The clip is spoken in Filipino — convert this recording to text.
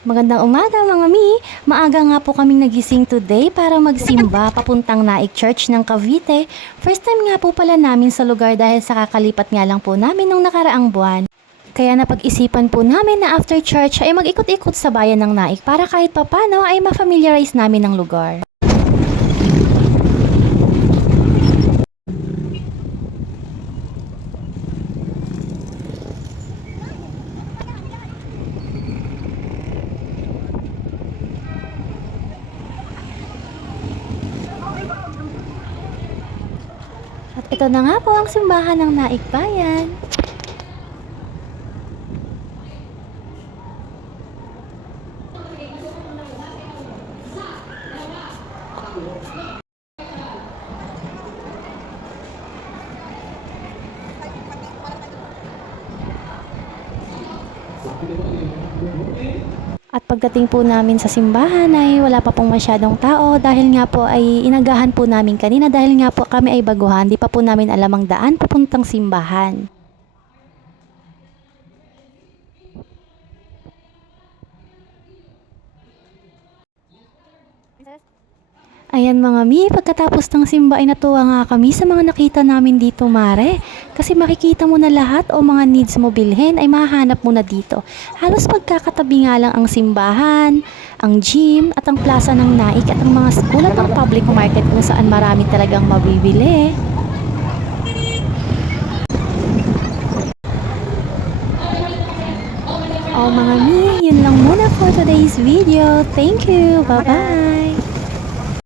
Magandang umaga mga mi! Maaga nga po kaming nagising today para magsimba papuntang Naik Church ng Cavite. First time nga po pala namin sa lugar dahil sa kakalipat nga lang po namin nung nakaraang buwan. Kaya napag-isipan po namin na after church ay mag-ikot-ikot sa bayan ng Naik para kahit papano ay ma-familiarize namin ng lugar. At ito na nga po ang simbahan ng Naik Bayan. At pagdating po namin sa simbahan ay wala pa pong masyadong tao dahil nga po ay inagahan po namin kanina dahil nga po kami ay baguhan, di pa po namin alam ang daan papuntang simbahan. Ayan mga mi, pagkatapos ng simba ay natuwa nga kami sa mga nakita namin dito mare. Kasi makikita mo na lahat o mga needs mo bilhin ay mahanap mo na dito. Halos magkakatabi nga lang ang simbahan, ang gym at ang plaza ng Naik at ang mga school at ang public market kung saan marami talagang mabibili. O mga mi, yun lang muna for today's video. Thank you, bye bye!